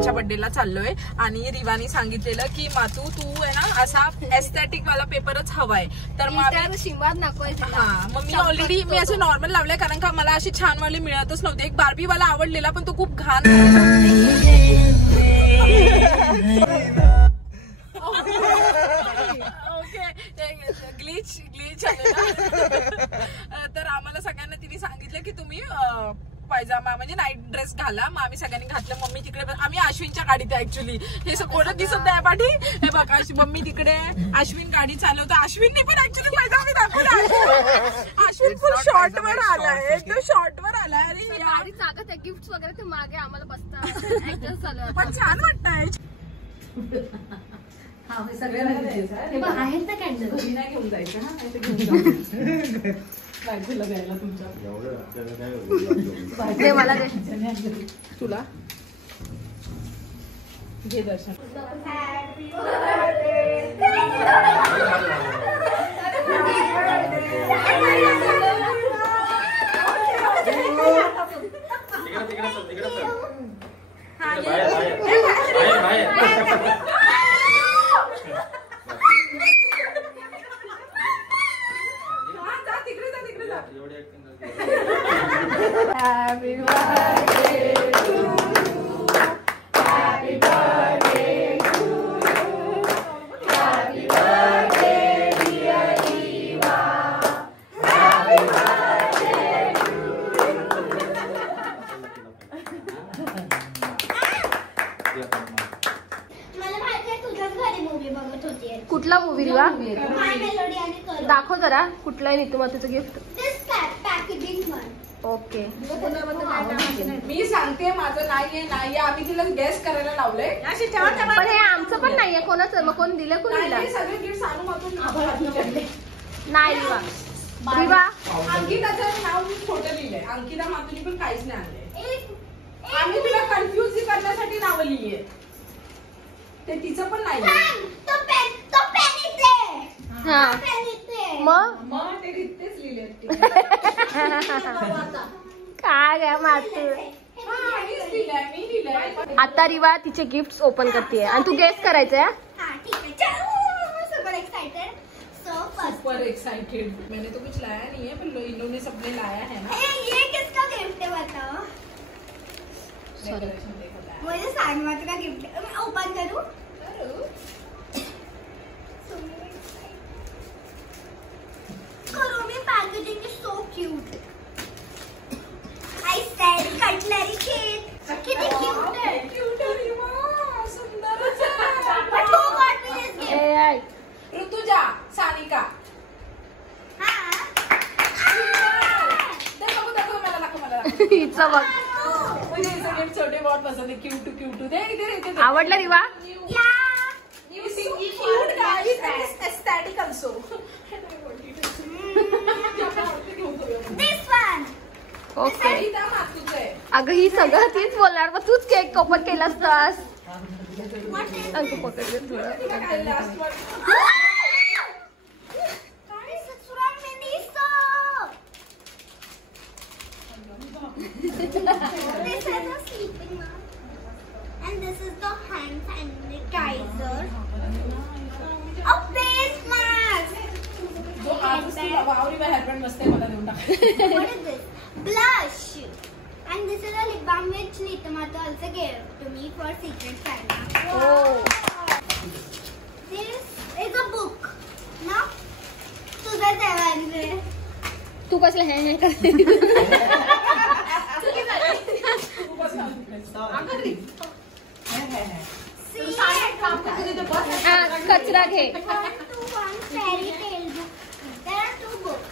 रिवाच्या बर्थडेला चाललोय आणि रिवानी सांगितलेलं की मातू तू आहे ना असा एस्थेटिक वाला पेपरच हवाय, तर मग शिंगात नकोय. हा मग मी ऑलरेडी मी असं नॉर्मल लावलंय कारण का मला अशी छान वाले मिळतच नव्हते. एक बार्बी वाला आवडलेला पण तो खूप घाण. ग्लिच तर आम्हाला सगळ्यांना तिने सांगितलं की तुम्ही पायजामा म्हणजे नाईट ड्रेस घाला. मग आम्ही सगळ्यांनी घातलं. मम्मी तिकडे, आम्ही अश्विनच्या गाडीत आहे ऍक्च्युली. हे कोणच दिसत नाही पाठी. हे बघा मम्मी तिकडे, अश्विन गाडी चालवतो. अश्विनने पण ऍक्च्युली पायजामा दाखवला. अश्विन फुल शॉर्ट वर आलाय, एकदम शॉर्ट वर आलाय. अरे गाडी चाकत गिफ्ट वगैरे ते मागे आम्हाला बसता पण छान वाटतंय. आहेत ना कॅन्डल घेऊन जायचं बायकोला द्यायला तुमच्या. मला तुला घे दर्शन. Happy birthday to you. Happy birthday to you. Happy birthday dear Eva. Happy birthday to मला माहिती आहे तुझ्याच घरी मूवी बघत होती. कुठला मूवी रिवा? माय मेलोडी आणि करो. दाखव जरा कुठला आहे नीतूमातेचं गिफ्ट. दिस पॅकेजिंग वन. ओके मी सांगते माझं नाहीये. आम्ही तिला गेस करायला लावलंय. पण हे आमचं पण नाहीये. कोणाचं मग कोण दिलं? कोण दिलं? सगळे गिफ्ट आणून नाही रिवा. अंकिताचं नाव मी खोटं लिहिलंय. अंकिता मातुनी पण काहीच नाही आणलंय. आम्ही तिला कन्फ्युज करण्यासाठी नावं लिहिली. ते तिचं पण नाही. मग ते रितेच लिहिले. काय ग मातू. आता रिवा तिचे गिफ्ट ओपन करते आणि तू गेस करायचंय. Super excited. मैंने तो कुछ लाया नहीं है पर इन्होंने सबने लाया है ना. ये किसका गिफ्ट है बताओ. मुझे सानमत का गिफ्ट है. मैं ओपन करूं? Kuromi packaging is so cute. I said cutlery kit. किती cute है. क्यूट आहे रिवा. सुंदरच आहे. But who got me this gift? Rutuja, Sanika. हाँ. देखो मला. हिचं बघ. मुझे ये गिफ्ट छोटे बहुत पसंद है. क्यूट. दे इधर. आवडलं Riva? Cute guys and aesthetic also. This one. Okay. अगं ही सगळं तीच बोलणार. मग तूच केक ओपन केलास तास. अंक पकडले थोडं. This is a sleeping mask. And this is the hand sanitizer. A face mask. Hairband मस्त आहे. मला देऊन टाक. What is this? Blush. And this is a lip balm which Nitamata also gave to me for Secret Santa. This is a book. No? तुझा देवांचे. तू कसलं हे करते. कचरा घे. 1-to-1 fairy tale book. There are 2 books.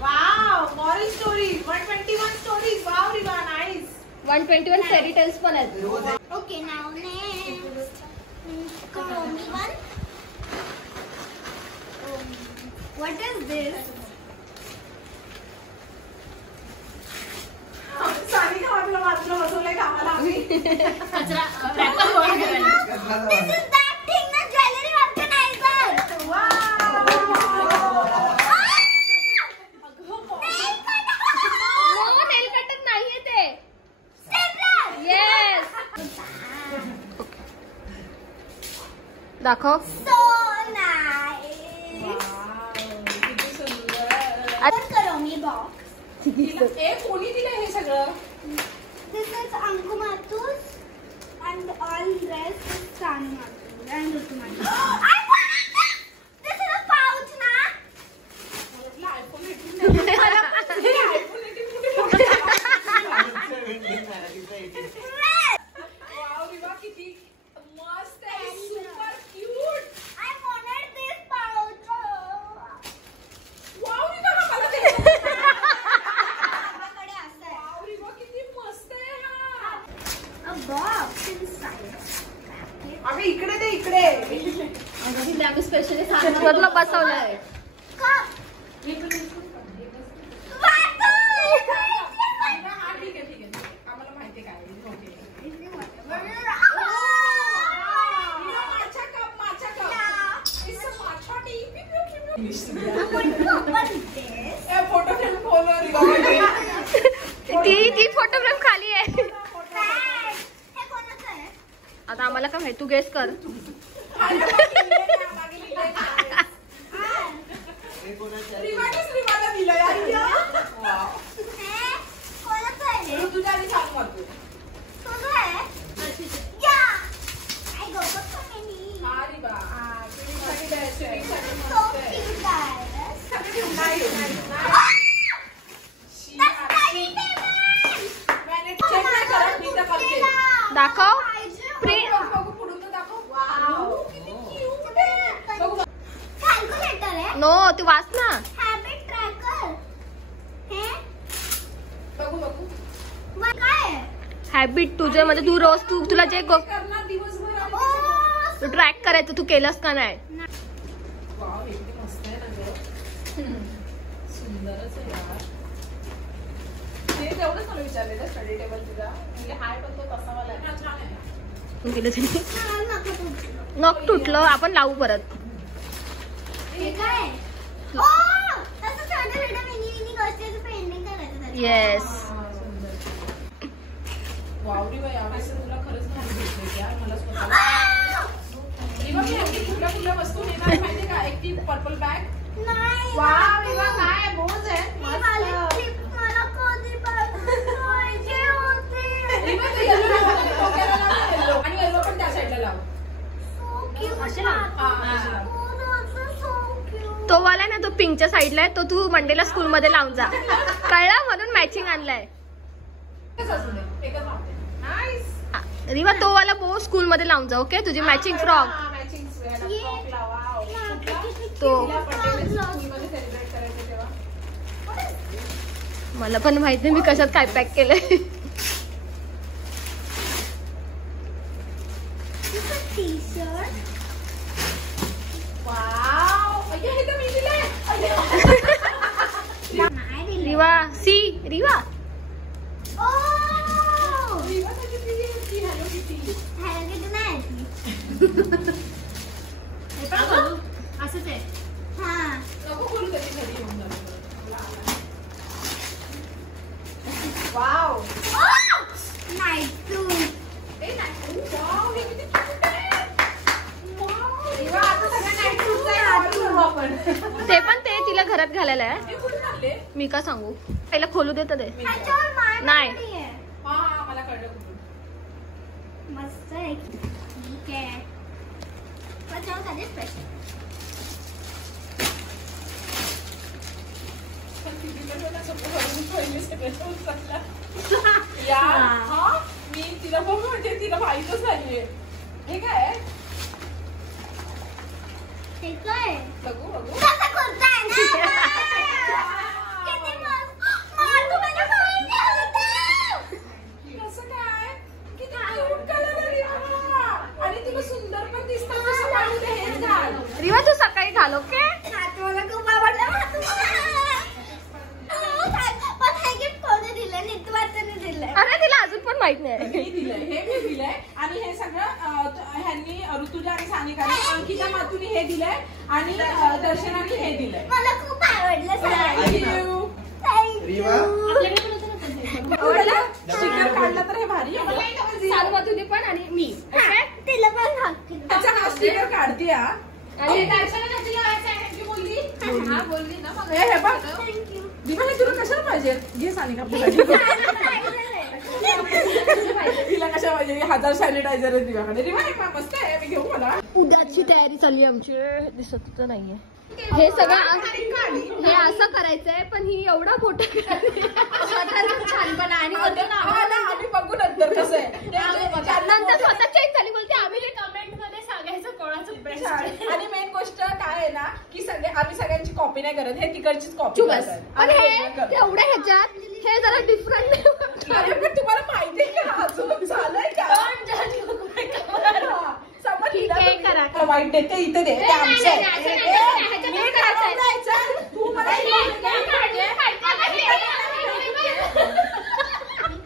Wow, moral stories. 121 stories. Wow, Riva, nice. 121 fairy tales पण आहेत. Okay, now next. Kuromi one. What is this? Sanika आपल्या बाजूला बसवलंय कामाला आम्ही. This is that thing, na jewelry organizer. No, nail cutter नाहीये ते. Stapler. Yes. दाखव. So nice. किती सुंदर. Open करो मी box. हे कोणी दिलं हे सगळं? This is Anku Mathur's and all rest is Sanu Mathur and Rutu Mathur. I want it! This is a pouch na? मला आयफोन 18 नाही. आयफोन 18 कुठे वाव रिवा किती मस्त आहे. Super cute. I wanted this pouch. Wow Riva मला ते माझ्याकडे असं आहे. वाव रिवा किती मस्त आहे हा. A box inside. अगं इकडे दे इकडे. वरला बसवलंय. Cup. हा ठीक आहे. आम्हाला माहिती काय आहे. ओके. माछा cup. It's a matcha tea. Photo frame खोल रिवा. ती फोटोग्राफ खाली आहे. हे कोणाचं आहे? आता आम्हाला काय माहिती, तू गेस कर. रिवाला दिलं यार. हे कोणाचं आहे? तुझ्या आधी सांग मग तू. तुझं आहे? Yeah. I go for Kamini. हा रिवा. पिढीसाठी द्यायचं आहे. So cute, guys. नाही. That's tiny table. चेक नाही करत मी तर करते. दाखव. बघू पुढून तर दाखव. वाव किती क्यूट आहे. बघू Calculator आहे. नो तू वाच ना. Habit tracker. हे बघू काय आहे? हॅबिट तुझे म्हणजे तू रोज तुला जे करणार दिवसभर आणि Oh, तू ट्रॅक करायचं, तू केलंस का नाही. वाव हे किती मस्त आहे ना गं. सुंदरच आहे यार. ते तेवढंच मला विचारलेलं स्टडी टेबल तुझा म्हणजे हाय पण तो तसा वाला आहे. हा छान आहे. तू केलं तरी मला नको तुझं. नख तुटलं, आपण लावू परत. हे काय आहे? Oh, तसं छोट्या मिनी गोष्टीचं पेंटिंग करायचं त्याच्यावर. येस. हा, सुंदर. वाव रिवा यावेळेस तुला खरंच भारी भेटले यार. मला स्वतःला रिवा मी अगदी कुठल्या वस्तू नेणार माहिती का. एक ती पर्पल बॅग. नाही. वाव रिवा काय बोज आहे. ही वाली clip मला कधी पाहिजे होती. रिवा ते yellow लाव, डोक्याला लाव yellow. आणि येलो पण त्या साईडला लाव. So cute. असे लाव. हा. Oh, that's so cute. तो वाला ना, तो पिंकच्या साईडला आहे, तो तू मंडेला स्कूल मध्ये लावून जा. कळला, म्हणून मॅचिंग आणलाय. एकच असू दे. एकच राहते. नाईस. रिवा तो वाला बो स्कूल मध्ये लावून जा. ओके, तुझी मॅचिंग फ्रॉक. मॅचिंग फ्रॉक लावा. तो तिला birthday स्कूलमध्ये सेलिब्रेट करायचं तेव्हा. मला पण माहित नाही मी कशात काय पॅक केलंय. This is a t-shirt. Wow. अय्या, हे तर मी दिलंय. नाही दिलं. रिवा सी रिवा. Oh, रिवासाठी दिली होती Hello Kitty. Hello Kitty नाही ती. असंच आहे. हा. नको बोलू त्याची घरी येऊन जाऊ. वाव. Oh, नाही तू. ए नाही. वाव, हे किती cute आहे. वाव. रिवा, आता सगळं night suits आहे. order करू आपण. ते पण ते तिला घरात घालायला आहे. हे कुठून आणले? मी का सांगू, पहिला खोलू देत ते. ह्याच्यावर मार नाही. नाहीये. हा मला कळलं कुठून. मस्त आहे. ठीक आहे. त्याच्यावर कधी स्पेशल. यार, हा? मी तिला बघू म्हणजे तिला माहीतच नाहीये. हे काय हे काय? बघू बघू. कसं करताय ना? किती मस्त. मार तू मला माहिती होतं. कसं काय किती क्यूट कलर आहे रिवा. आणि तुला सुंदर पण दिसतं. तू सकाळी ते हेच घाल. रिवा तू सकाळी घाल. ओके, नाच मला खूप आवडलं. पण हे गिफ्ट कोणी दिलं? नितवाचने दिलंय. अरे तिला अजून पण माहित नाही. मी दिलंय. हे मी दिलंय. आणि हे सगळं ह्यांनी ऋतुजा आणि सानिकाने अंकिता मातुनी हे दिलंय. आणि दर्शनाने हे दिलंय. मला खूप आवडलं सर. थँक्यू. रिवा स्टिकर काढला तर हे भारी आहे. सानू मातुनी पण आणि मी. ओके. तिला पण हाक त्याचा हा स्टिकर काढते हा. आणि दर्शनाला तिला सांगायची बोलली हा बोलली ना मग हे बघ थँक्यू. दिवा हे तुला कशाला पाहिजे घे सानिका तुला तिला कशा पाहिजे 1000 सॅनिटायझर आहे दिव्याकडे. दिवा एक मस्त आहे मी घेऊ मला. उद्याची तयारी चालली आमची दिसत नाहीये हे सगळं हे असं करायचंय पण ही एवढा मोठा छानपणा आणि आम्ही बघू नंतर कसं आहे नंतर स्वतः चेंज झाली बोलते आम्ही कमेंट मध्ये सांगायचं कोणाचं बेस्ट आणि मेन गोष्ट काय आहे ना की आम्ही सगळ्यांची कॉपी नाही करत हे तिकडचीच कॉपी पण हे एवढ्या ह्याच्यात हे जरा डिफरंट पण तुम्हाला माहिती आहे का अजून झालंय का वाईट देते इथे दे ते आमचं आहे. मी ठरवलंय, तू मला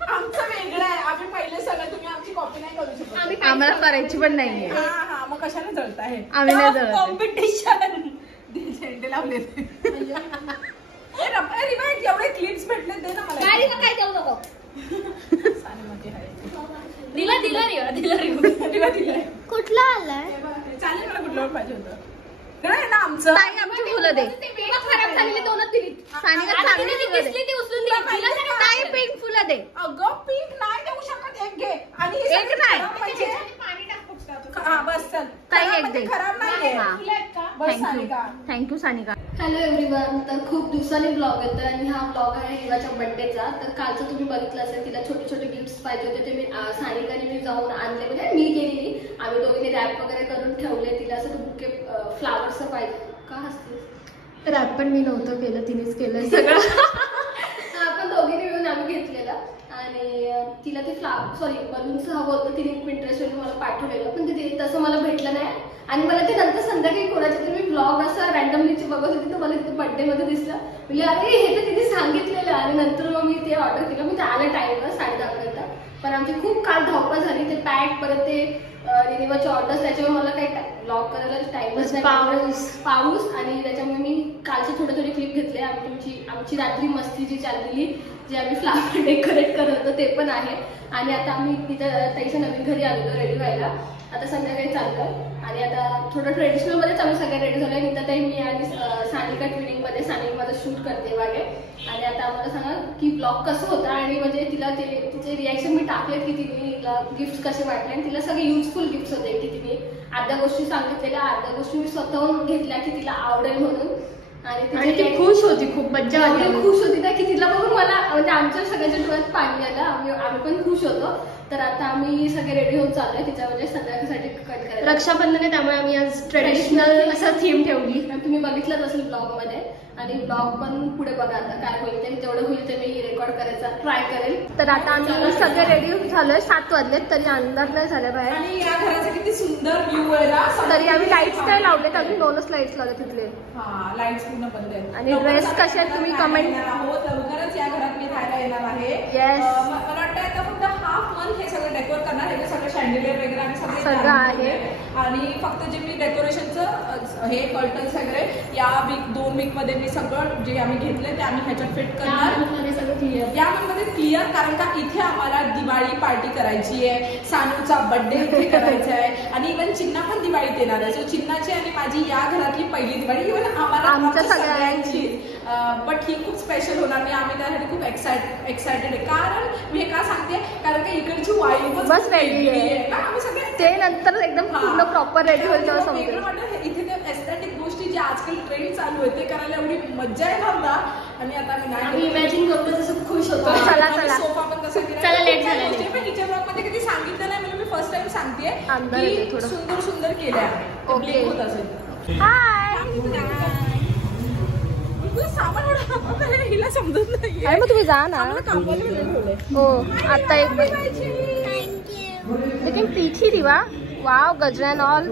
आमचं वेगळं आहे. आम्ही पहिले सगळं तुम्ही आमची कॉपी नाही करू शकत. आम्हाला करायची पण नाहीये हा मग कशाने जळत आहे आम्ही नाही जळत. कॉम्पिटिशन झेंडे लावले एवढे क्लिप्स भेटले दे ना मला. काय देऊ नको दिला कुठला आलाय? चालेल मला कुठलं पाहिजे होतं नाही ना आमचं ताई आमची फुलं दे खराब झालेली दोनच दिली सानिका चांगली दिसली ती उचलून दिली ताई पिंक फुलं दे. अगं पीक नाही देऊ शकत एक घे आणि एक नाही. म्हणजे हा बस चल ताई एक दे. खराब नाहीये बस Sanika. Thank you Sanika. Hello everyone. तर खूप दिवसांनी ब्लॉग येतोय आणि हा ब्लॉग आहे हिवाच्या बर्थडेचा. तर कालचं तुम्ही बघितलं असेल तिला छोटे छोटे गिफ्ट पाहिजे होते ते मी सानिकाने मी जाऊन आणले म्हणजे मी गेलेली आम्ही दोघींनी रॅप वगैरे करून ठेवले. तिला असं बुके फ्लावर्सचं पाहिजे का असते रॅप पण मी नव्हतं केलं तिनेच केलं सगळं आपण दोघींनी मिळून आम्ही घेतलेलं आणि तिला ते बलून्स हवं होतं तिने पिंटरेस्टवरून मला पाठवलेलं पण ते तसं मला भेटलं नाही आणि मला ते नंतर संध्याकाळी कोणाच्या तरी मी ब्लॉग असं रॅन्डमलीची बघत होती तर मला तिथे बर्थडे मध्ये दिसलं म्हणजे अरे हे तर तिने सांगितलेलं आणि नंतर मग मी ते ऑर्डर केलं म्हणजे आलं टाईमवर 10:30 पण आमची खूप काल धावपळ झाली ते पॅक परत ते रिनिवाचे ऑर्डर्स त्याच्यामुळे मला काही ब्लॉग करायला टाईमच नाही. पाऊस आणि त्याच्यामुळे मी कालचे थोडे थोडे क्लिप घेतले. आमची रात्री मस्ती जी चाललेली जे आम्ही फ्लावर डेकोरेट करत होतो ते पण आहे आणि आता आम्ही तिथं ताईच्या नवीन घरी आलेलो रेडी व्हायला. आता संध्याकाळी चाललोय आणि आता थोडं ट्रेडिशनल मध्येच आम्ही सगळे रेडी झालोय. नीता ताई मी आणि सानिका ट्विनिंग मध्ये सानिका माझं शूट करते वागे आणि आता आम्हाला सांगा की ब्लॉग कसं होता आणि म्हणजे तिला तिचे रिॲक्शन मी टाकले की तिने गिफ्ट कसे वाटले आणि तिला सगळे युजफुल गिफ्ट होते की तिने अर्ध्या गोष्टी सांगितलेल्या अर्ध्या गोष्टी मी स्वतःहून घेतल्या की तिला आवडेल म्हणून आणि ती खुश होती खूप मज्जा आली खुश होती ना की तिला बघून मला म्हणजे आमच्या सगळ्याच्या डोळ्यात पाणी आलं आम्ही पण खुश होतो. तर आता आम्ही सगळे रेडी होऊन चाललोय तिच्या म्हणजे संध्याकाळसाठी कट करायला रक्षाबंधन आहे त्यामुळे आम्ही आज ट्रेडिशनल असं थीम ठेवली तुम्ही बघितलंच असेल ब्लॉग मध्ये आणि ब्लॉग पण पुढे बघा आता काय होईल ते जेवढं होईल ते मी रेकॉर्ड करायचा ट्राय करेल. तर आता आम्ही सगळे रेडी झालोय 7 वाजलेत तरी अंदाज नाही झाल्या बाहेर आणि या घराचा किती सुंदर व्ह्यू आहे ना. तरी आम्ही लाईट्स काय लावलेत अजून 2च लाईट्स लावले तिथले लाईट्स पूर्ण बंद आहेत आणि ड्रेस कसे आहेत तुम्ही कमेंट लवकरच या घरात मी राहायला येणार आहे. येस मला वाटतं आता फक्त हाफ मंथ हे सगळं डेकोर करणार हे सगळं शँडिलियर वगैरे आणि सगळं आहे आणि फक्त जे मी डेकोरेशनचं हे कर्टन्स वगैरे या 2 वीक मध्ये मी सगळं जे आम्ही घेतले ते आम्ही ह्याच्यात फिट करणार. या मध्ये क्लिअर कारण का इथे आम्हाला दिवाळी पार्टी करायची आहे. सानूचा बर्थडे इथे करायचा आहे आणि इव्हन चिन्ना पण दिवाळीत येणार आहे. सो चिन्नाची आणि माझी या घरातली पहिली दिवाळी इव्हन आम्हाला आमच्या सगळ्यांची बट ही खूप स्पेशल होणार नाही. आम्ही त्यासाठी खूप एक्सायटेड आहे. कारण मी हे का सांगते कारण का इकडची वाईब बस वेगळी आहे ना. आम्ही सगळे ते नंतर एकदम पूर्ण प्रॉपर रेडी होईल तेव्हा समजेल. इथे ते एस्थेटिक गोष्टी जे आजकाल ट्रेंड चालू आहे ते करायला एवढी मज्जा येणार ना. आणि आता मी नाही इमॅजिन करतो तसं खुश होतो. चला सोफा पण कसं चला लेट झालं पण हिच्या ब्लॉग मध्ये कधी सांगितलं नाही म्हणून मी फर्स्ट टाइम सांगतेय की सुंदर सुंदर केल्या ओके होत असेल. हाय हिला समजत नाही मग तुम्ही जा ना. हो आता एक लेकिन तीखी दिवा वाव गजरा end all.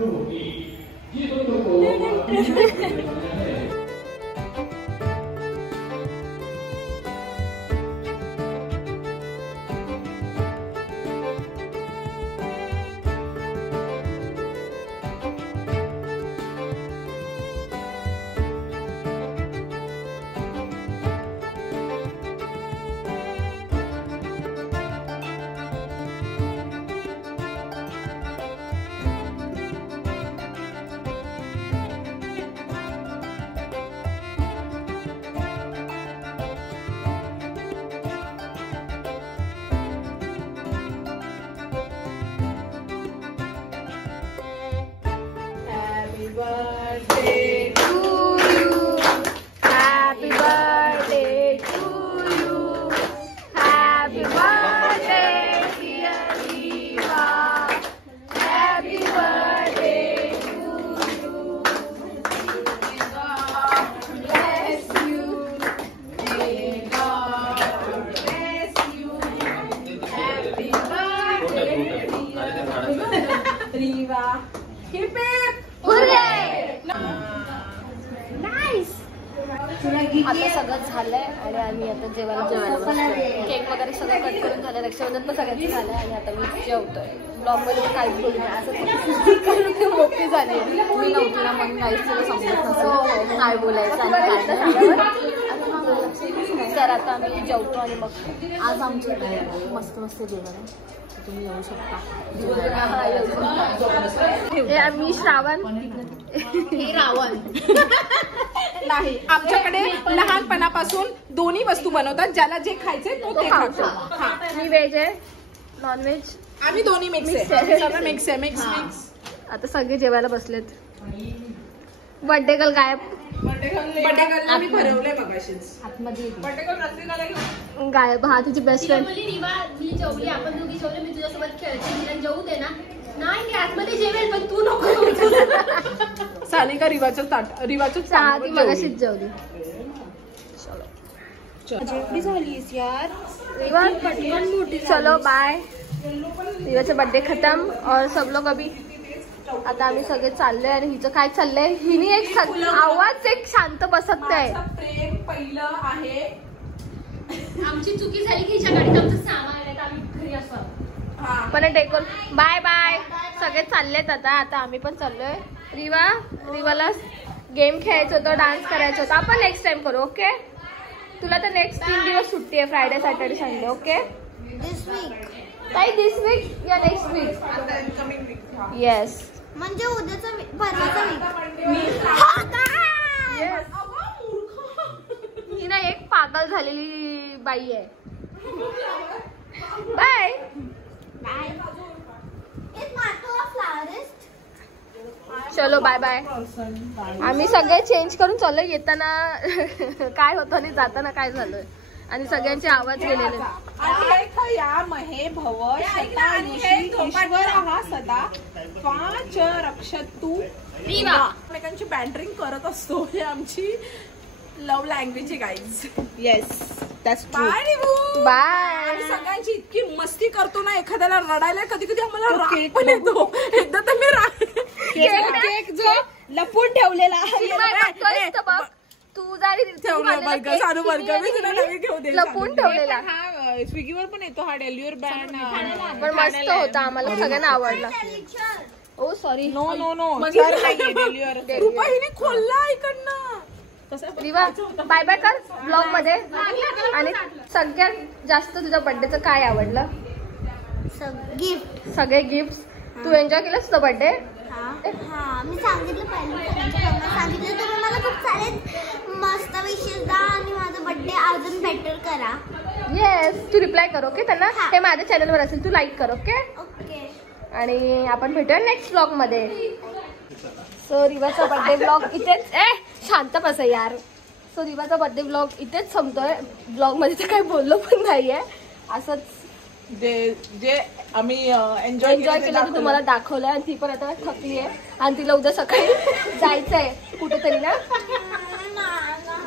birthday to you. Happy birthday to you. Happy birthday, dear Riva. Happy birthday to you. May God bless you. May God bless you. Happy birthday, Riva. Hip hip hooray! Nice. आता सगळं झालंय आणि आम्ही आता जेवायला बसतोय. Cake वगैरे सगळं कट करून झालं. रक्षाबंधन पण सगळ्यांचं झालंय आणि आता मी जेवतोय. ब्लॉग मध्ये काहीच बोलू नाही असं मोठी झाली. मी नव्हती ना म्हणून काहीच तुला समजत नसतं काय बोलायचं आणि काय नाही. तर आता आम्ही जेवतो आणि मग आज आमचं मस्त मस्त जेवण आहे. तुम्ही येऊ शकता. मी श्रावण हे रावण नाही, आमच्याकडे लहानपणापासून दोन्ही वस्तू बनवतात. ज्याला जे खायचे तो ते खातो. मी व्हेज आहे, नॉन व्हेज आम्ही दोन्ही मिक्स आहे. सगळं मिक्स आहे. मिक्स. आता सगळे जेवायला बसलेत. बर्थडे गर्ल गायब. बर्थडे गर्लला मी भरवलंय मगाशीच. आतमध्ये बर्थडे गर्ल रस्त्याला घेऊन गायब. हा तिची बेस्ट फ्रेंड. मी जेवली, आपण दोघी जेवले, मी तुझ्यासोबत खेळते, तिला जेवू दे ना. नाही मी आतमध्ये जेवेल पण तू नको. सानिका रिवाचं ती मगाशीच जेवली. झालीस यार. चलो बाय. रिवाचा बर्थडे खत्म और सब लोग अभी आता आम्ही सगळे चाललोय. आणि हिचं काय चाललंय, हिने एक आवाज एक शांत बसत नाही. प्रेम पहिलं आहे. आमची चुकी झाली की हिच्या गाडीत आमचं सामान आहे, आम्ही घरी असतो. पण डेकोर बाय बाय. सगळे चाललेत आता आम्ही पण चाललोय. रिवाला गेम खेळायचं होतं, डान्स करायचं होतं. आपण नेक्स्ट टाइम करू. ओके, तुला तर नेक्स्ट 3 दिवस सुट्टी आहे, फ्रायडे सॅटर्डे संडे. ओके, दिस वीक या नेक्स्ट वीक. येस, म्हणजे उद्याचा परवाचा ही ना एक पागल झालेली बाई आहे. बाय. चलो बाय बाय. आम्ही सगळे चेंज करून चाललोय. येताना काय होतं आणि जाताना काय झालंय आणि सगळ्यांचे आवाज गेलेले. या महे भव ईश्वर सदा पाच रक्षतू. एकमेकांची बँटरिंग करत असतो. हे आमची लव्ह लँग्वेज आहे गाईज. Yes, bye. सगळ्यांची इतकी मस्ती करतो ना, एखाद्याला रडायला कधी कधी आम्हाला राग पण येतो. एकदा तर मी केक जो लपून ठेवलेला तू जरी लपून ठेवलेला हा स्विगीवर पण येतो. हा डेलिव्हर बँड पण मस्त होता. आम्हाला सगळ्यांना आवडला. ओ सॉरी. नो रुपाईने खोलला इकडनं. रिवा बाय बाय कर ब्लॉग मध्ये. आणि सगळ्यात जास्त तुझ्या बर्थडेचं काय आवडलं? गिफ्ट. सगळे गिफ्ट. तू एन्जॉय केलंस तुझा बर्थडे? हा मी सांगितलं सांगितलं तुम्ही मला खूप सारे मस्त विशेष द्या आणि माझा बर्थडे अजून बेटर करा. येस, तू रिप्लाय कर. ओके त्यांना. हे माझ्या चॅनलवर असेल, तू लाईक कर. ओके. आणि आपण भेटूया नेक्स्ट ब्लॉग मध्ये. सो रिवाचा बर्थडे ब्लॉग इथेच शांत बसा यार. सो रिवाचा बर्थडे ब्लॉग इथेच संपतोय. ब्लॉग मध्ये तर काही बोललो पण नाहीये. असंच जे आम्ही एन्जॉय केलं ते तुम्हाला दाखवलंय. आणि ती पण आता थकली आहे आणि तिला उद्या सकाळी जायचंय कुठेतरी ना,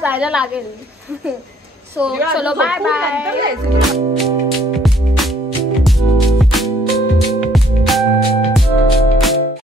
जायला लागेल. सो चलो बाय बाय.